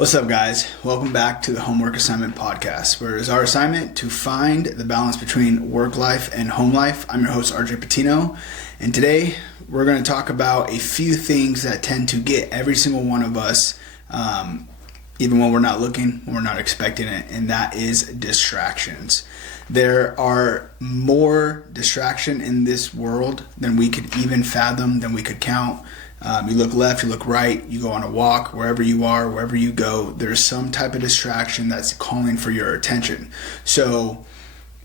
What's up, guys? Welcome back to the Homework Assignment Podcast, where it is our assignment to find the balance between work life and home life. I'm your host, RJ Patino, and today we're going to talk about a few things that tend to get every single one of us, even when we're not looking, when we're not expecting it, and that is distractions. There are more distraction in this world than we could even fathom, than we could count. You look left, you look right, you go on a walk, wherever you are, wherever you go, there's some type of distraction that's calling for your attention. So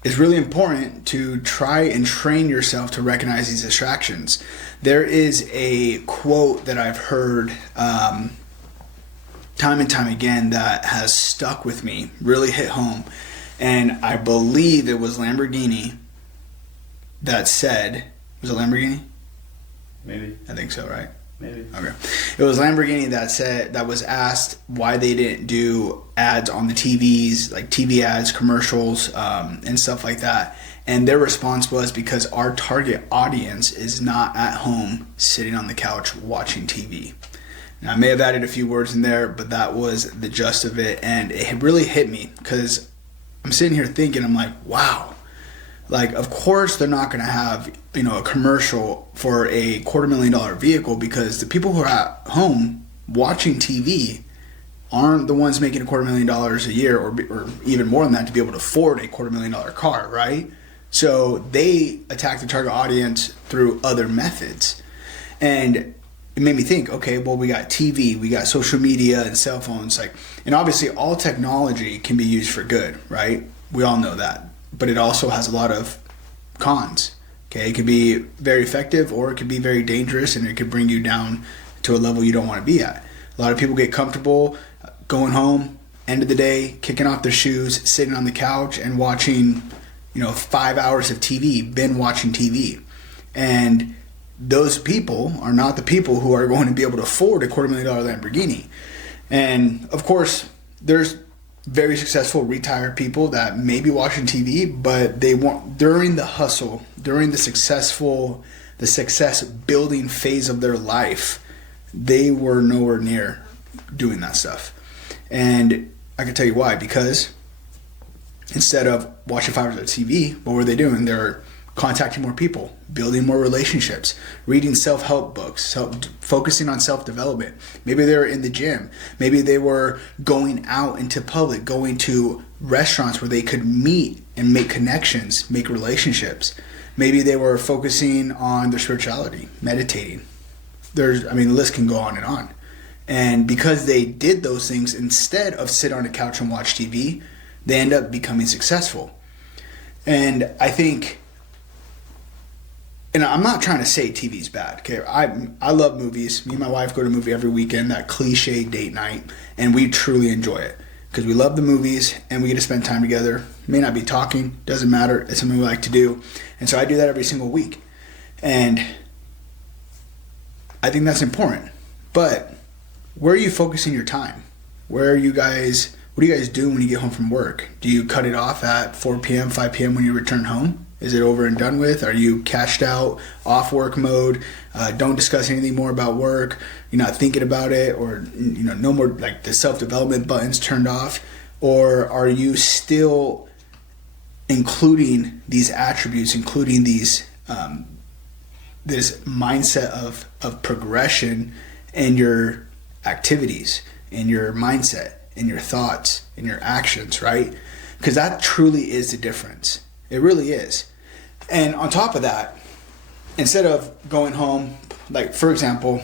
it's really important to try and train yourself to recognize these distractions. There is a quote that I've heard time and time again that has stuck with me, really hit home. And I believe it was Lamborghini that said, was it Lamborghini? Maybe. I think so, right? Maybe. Okay. It was Lamborghini that was asked why they didn't do ads on the TVs, like TV ads, commercials, and stuff like that. And their response was because our target audience is not at home sitting on the couch watching TV. Now, I may have added a few words in there, but that was the gist of it. And it really hit me because I'm sitting here thinking, I'm like, wow. Like, of course they're not going to have, a commercial for a $250,000 vehicle, because the people who are at home watching TV aren't the ones making $250,000 a year or even more than that to be able to afford a $250,000 car, right? So they attack the target audience through other methods. And it made me think, okay, well, we got TV, we got social media and cell phones, and obviously all technology can be used for good, right? We all know that. But it also has a lot of cons. Okay, it could be very effective or it could be very dangerous, and it could bring you down to a level you don't want to be at. A lot of people get comfortable going home, end of the day, kicking off their shoes, sitting on the couch and watching, 5 hours of TV, binge watching TV. And those people are not the people who are going to be able to afford a $250,000 Lamborghini. And of course, there's very successful retired people that may be watching TV, but they want, during the hustle, during the success building phase of their life, they were nowhere near doing that stuff. And I can tell you why, because instead of watching 5 hours of TV, what were they doing? They're contacting more people, building more relationships, reading self-help books, focusing on self-development. Maybe they were in the gym. Maybe they were going out into public, going to restaurants where they could meet and make connections, make relationships. Maybe they were focusing on their spirituality, meditating. The list can go on and on. And because they did those things instead of sit on a couch and watch TV, they end up becoming successful. And I think, and I'm not trying to say TV's bad, okay? I love movies. Me and my wife go to a movie every weekend, that cliche date night, and we truly enjoy it because we love the movies and we get to spend time together. May not be talking, doesn't matter. It's something we like to do. And so I do that every single week. And I think that's important. But where are you focusing your time? What do you guys do when you get home from work? Do you cut it off at 4 p.m., 5 p.m. when you return home? Is it over and done with? Are you cashed out, off work mode? Don't discuss anything more about work. You're not thinking about it, or no more, like the self-development buttons turned off? Or are you still including these attributes, including these this mindset of progression in your activities, in your mindset, in your thoughts, in your actions, right? Because that truly is the difference. It really is. And on top of that, instead of going home, like for example,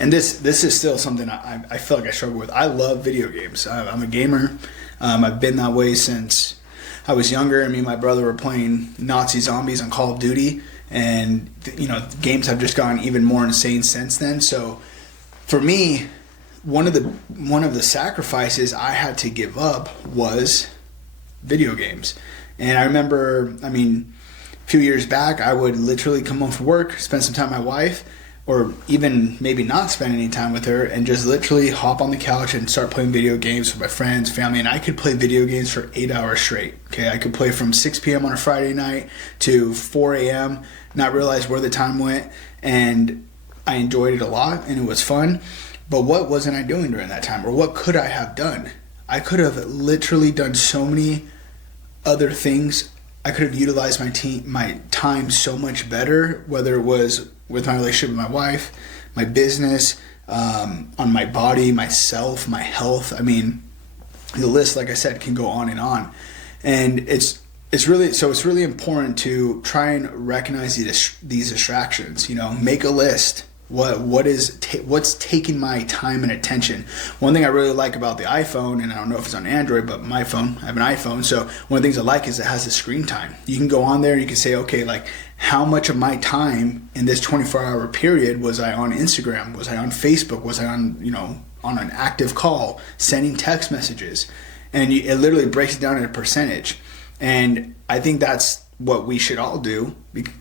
and this is still something I feel like I struggle with. I love video games. I'm a gamer. I've been that way since I was younger. Me and my brother were playing Nazi zombies on Call of Duty, and games have just gotten even more insane since then. So for me, one of the sacrifices I had to give up was video games. And I remember, a few years back, I would literally come home from work, spend some time with my wife, or even maybe not spend any time with her, and just literally hop on the couch and start playing video games with my friends, family. And I could play video games for 8 hours straight. Okay, I could play from 6 p.m. on a Friday night to 4 a.m., not realize where the time went, and I enjoyed it a lot, and it was fun. But what wasn't I doing during that time? Or what could I have done? I could have literally done so many other things. I could have utilized my time so much better, whether it was with my relationship with my wife, my business, on my body, myself, my health. I mean, the list, like I said, can go on. And it's really important to try and recognize these distractions. Make a list. What's taking my time and attention? One thing I really like about the iPhone, and I don't know if it's on Android, but my phone, I have an iPhone, so one of the things I like is it has the screen time. You can go on there and you can say, okay, like how much of my time in this 24-hour period was I on Instagram? Was I on Facebook? Was I on an active call, sending text messages? And it literally breaks it down in a percentage. And I think that's what we should all do,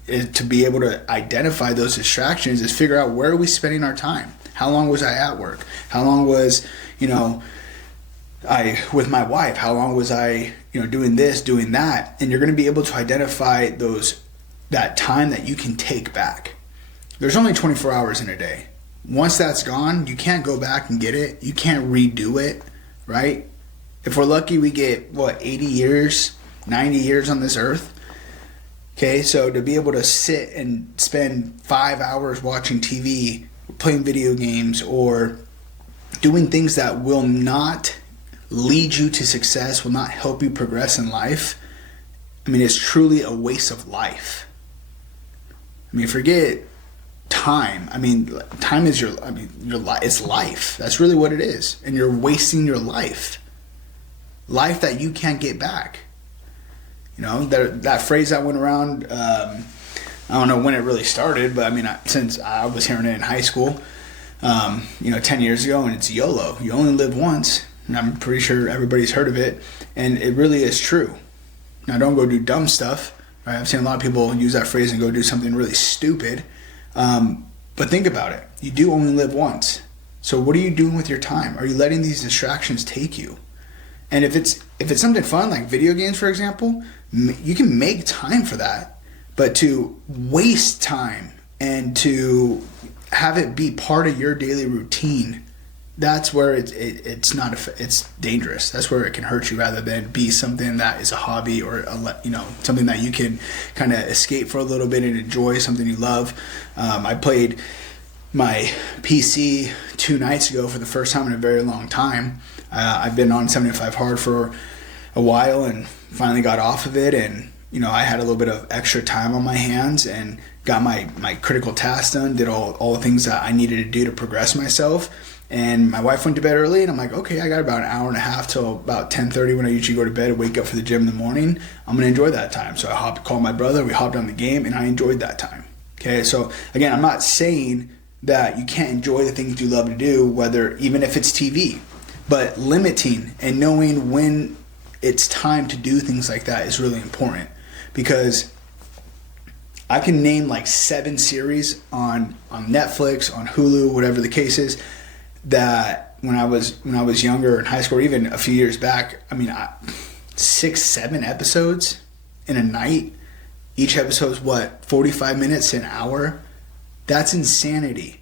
is to be able to identify those distractions, is figure out, where are we spending our time? How long was I at work? How long was I with my wife? How long was I doing this, doing that? And you're going to be able to identify that time that you can take back. There's only 24 hours in a day. Once that's gone, you can't go back and get it. You can't redo it, right? If we're lucky, we get 80 years, 90 years on this earth. Okay, so to be able to sit and spend 5 hours watching TV, playing video games, or doing things that will not lead you to success, will not help you progress in life, I mean, it's truly a waste of life. I mean, forget time. I mean, time is your life. It's life. That's really what it is. And you're wasting your life. Life that you can't get back. That phrase that went around, I don't know when it really started, but I mean, since I was hearing it in high school, 10 years ago, and it's YOLO. You only live once, and I'm pretty sure everybody's heard of it, and it really is true. Now, don't go do dumb stuff, right? I've seen a lot of people use that phrase and go do something really stupid, but think about it. You do only live once. So what are you doing with your time? Are you letting these distractions take you? And if it's something fun, like video games, for example, you can make time for that. But to waste time and to have it be part of your daily routine, that's where it's dangerous. That's where it can hurt you, rather than be something that is a hobby, or something that you can kind of escape for a little bit and enjoy, something you love. I played my PC 2 nights ago for the first time in a very long time. I've been on 75 hard for a while and finally got off of it, and I had a little bit of extra time on my hands and got my critical tasks done, did all the things that I needed to do to progress myself. And my wife went to bed early, and I'm like, okay, I got about an hour and a half till about 10:30 when I usually go to bed, wake up for the gym in the morning. I'm going to enjoy that time. So I called my brother, we hopped on the game, and I enjoyed that time. Okay, so again, I'm not saying that you can't enjoy the things you love to do, even if it's TV. But limiting and knowing when it's time to do things like that is really important, because I can name like 7 series on Netflix, on Hulu, whatever the case is, that when I was younger in high school, or even a few years back, 6-7 episodes in a night. Each episode is 45 minutes, an hour? That's insanity.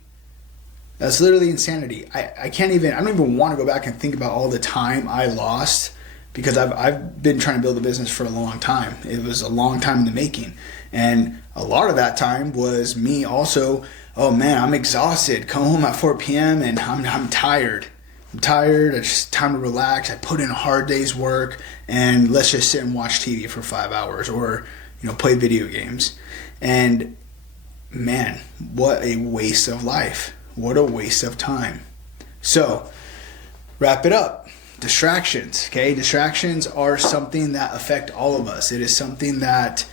That's literally insanity. I don't even want to go back and think about all the time I lost, because I've been trying to build a business for a long time. It was a long time in the making. And a lot of that time was me also, oh man, I'm exhausted. Come home at 4 p.m. and I'm tired. I'm tired. It's just time to relax. I put in a hard day's work, and let's just sit and watch TV for 5 hours, or play video games. And man, what a waste of life. What a waste of time. So, wrap it up. Distractions, okay? Distractions are something that affect all of us. It is something that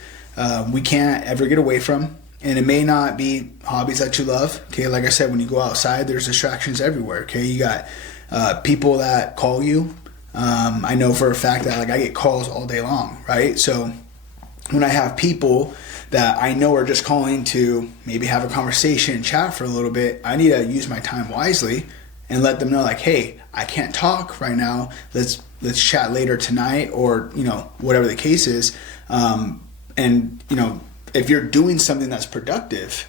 we can't ever get away from. And it may not be hobbies that you love. Okay, like I said, when you go outside, there's distractions everywhere. Okay, you got people that call you. I know for a fact that I get calls all day long, right? So when I have people that I know are just calling to maybe have a conversation, chat for a little bit, I need to use my time wisely and let them know, hey, I can't talk right now. Let's chat later tonight, or whatever the case is. And if you're doing something that's productive,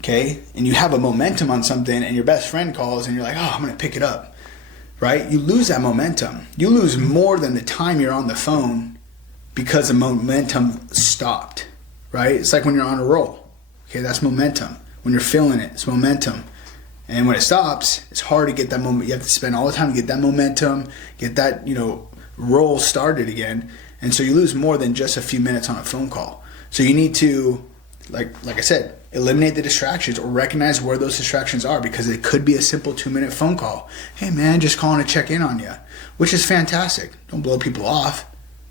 okay, and you have a momentum on something and your best friend calls and you're like, oh, I'm going to pick it up, right? You lose that momentum. You lose more than the time you're on the phone because the momentum stopped, right? It's like when you're on a roll, okay, that's momentum. When you're feeling it, it's momentum. And when it stops, it's hard to get that moment. You have to spend all the time to get that momentum, get that, roll started again. And so you lose more than just a few minutes on a phone call. So you need to, like I said, eliminate the distractions or recognize where those distractions are, because it could be a simple 2-minute phone call. Hey man, just calling to check in on you, which is fantastic. Don't blow people off,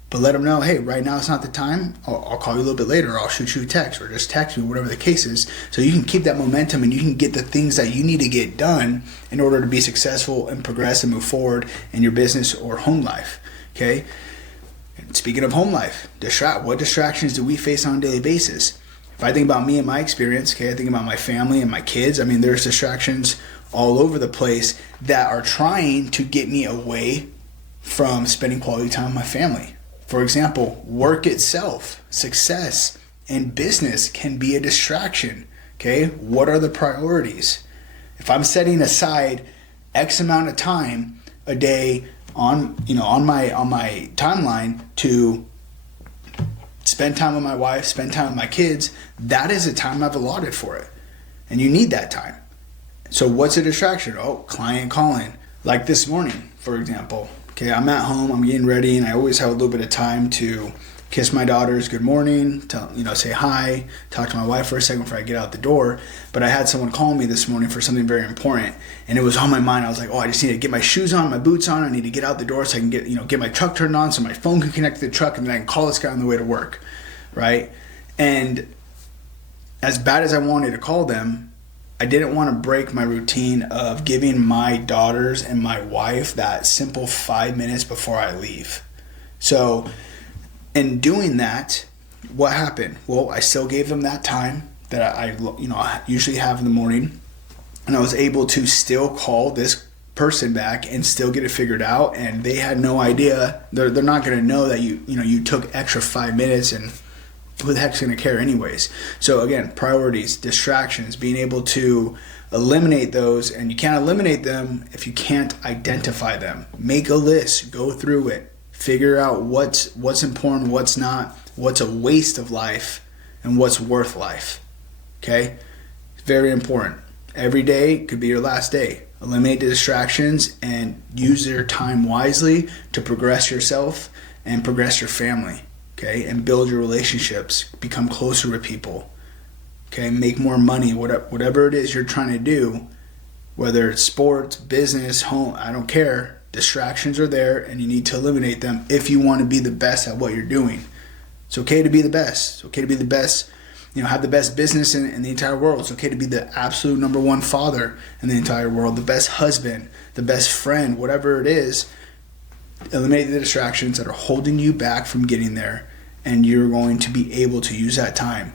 but let them know, hey, right now it's not the time. I'll call you a little bit later, or I'll shoot you a text, or just text me, whatever the case is. So you can keep that momentum and you can get the things that you need to get done in order to be successful and progress and move forward in your business or home life. Okay. And speaking of home life, what distractions do we face on a daily basis? If I think about me and my experience, okay, I think about my family and my kids. I mean, there's distractions all over the place that are trying to get me away from spending quality time with my family. For example, work itself, success, and business can be a distraction. Okay, what are the priorities? If I'm setting aside X amount of time a day on my timeline to spend time with my wife, spend time with my kids, that is a time I've allotted for it. And you need that time. So what's a distraction? Oh, client calling. Like this morning, for example. Okay, I'm at home, I'm getting ready, and I always have a little bit of time to kiss my daughters good morning, say hi, talk to my wife for a second before I get out the door. But I had someone call me this morning for something very important, and it was on my mind. I was like, I just need to get my shoes on, my boots on. I need to get out the door so I can get my truck turned on so my phone can connect to the truck, and then I can call this guy on the way to work, right? And as bad as I wanted to call them, I didn't want to break my routine of giving my daughters and my wife that simple 5 minutes before I leave. So in doing that, what happened? Well, I still gave them that time that I usually have in the morning, and I was able to still call this person back and still get it figured out. And they had no idea. They're not going to know that you took extra 5 minutes, and who the heck's going to care anyways? So again, priorities, distractions, being able to eliminate those. And you can't eliminate them if you can't identify them. Make a list, go through it, figure out what's important, what's not, what's a waste of life, and what's worth life. Okay? Very important. Every day could be your last day. Eliminate the distractions and use your time wisely to progress yourself and progress your family. Okay, and build your relationships, become closer with people. Okay, make more money, whatever it is you're trying to do, whether it's sports, business, home, I don't care. Distractions are there, and you need to eliminate them if you want to be the best at what you're doing. It's okay to be the best. It's okay to be the best, have the best business in the entire world. It's okay to be the absolute number one father in the entire world, the best husband, the best friend, whatever it is. Eliminate the distractions that are holding you back from getting there, and you're going to be able to use that time.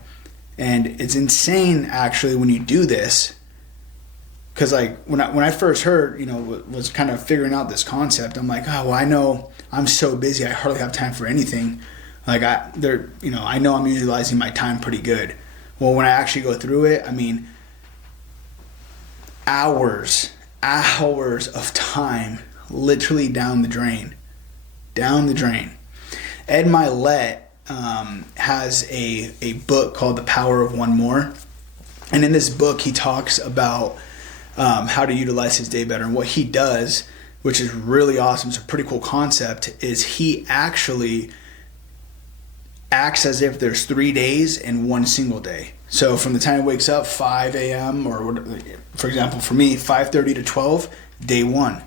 And it's insane actually when you do this, because like when I first heard, was kind of figuring out this concept, I'm like, I know I'm so busy, I hardly have time for anything. Like I know I'm utilizing my time pretty good. Well, when I actually go through it, I mean, hours of time literally down the drain. Ed Milet has a book called The Power of One More. And in this book, he talks about how to utilize his day better. And what he does, which is really awesome, it's a pretty cool concept, is he actually acts as if there's 3 days in one single day. So from the time he wakes up, 5 a.m. or for example, for me, 5:30 to 12, day one.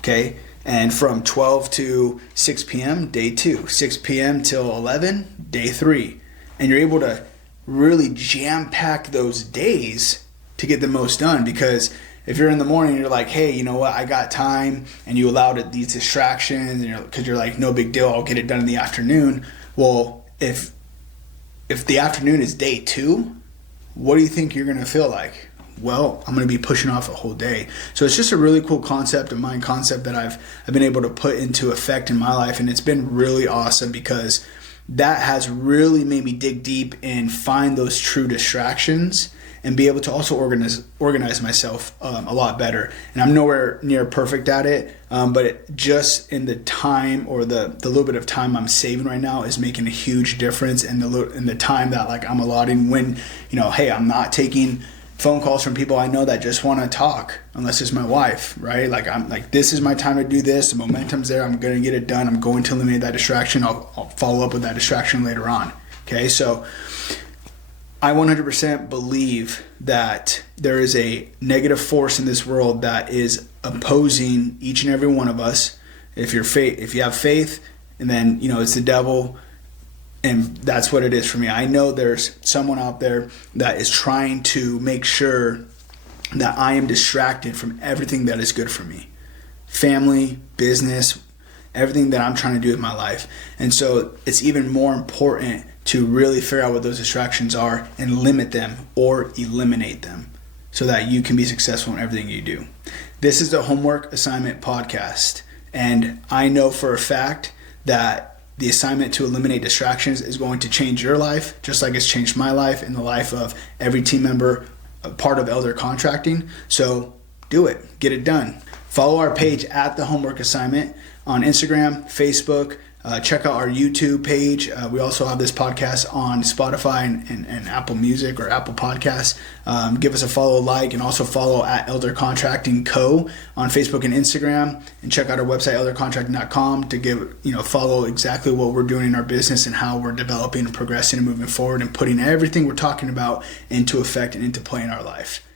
Okay, and from 12 to 6 p.m., day 2, 6 p.m. till 11, day 3. And you're able to really jam-pack those days to get the most done, because if you're in the morning, you're like, hey, you know what, I got time, and you allowed these distractions, and because you're like, no big deal, I'll get it done in the afternoon. Well, if the afternoon is day 2, what do you think you're going to feel like? Well, I'm going to be pushing off a whole day. So it's just a really cool concept, a mind concept that I've been able to put into effect in my life. And it's been really awesome because that has really made me dig deep and find those true distractions and be able to also organize myself a lot better. And I'm nowhere near perfect at it, but just in the time, or the little bit of time I'm saving right now, is making a huge difference in the time that like I'm allotting when, hey, I'm not taking phone calls from people I know that just want to talk, unless it's my wife, right? Like I'm like, this is my time to do this. The momentum's there. I'm going to get it done. I'm going to eliminate that distraction. I'll follow up with that distraction later on. Okay. So I 100% believe that there is a negative force in this world that is opposing each and every one of us. If you have faith, and then, it's the devil. And that's what it is for me. I know there's someone out there that is trying to make sure that I am distracted from everything that is good for me. Family, business, everything that I'm trying to do with my life. And so it's even more important to really figure out what those distractions are and limit them or eliminate them so that you can be successful in everything you do. This is the Homework Assignment Podcast. And I know for a fact that the assignment to eliminate distractions is going to change your life, just like it's changed my life and the life of every team member, a part of Elder Contracting. So do it. Get it done. Follow our page at The Homework Assignment on Instagram, Facebook. Check out our YouTube page. We also have this podcast on Spotify and Apple Music or Apple Podcasts. Give us a follow, like, and also follow at Elder Contracting Co. on Facebook and Instagram. And check out our website, eldercontracting.com, to follow exactly what we're doing in our business and how we're developing and progressing and moving forward and putting everything we're talking about into effect and into play in our life.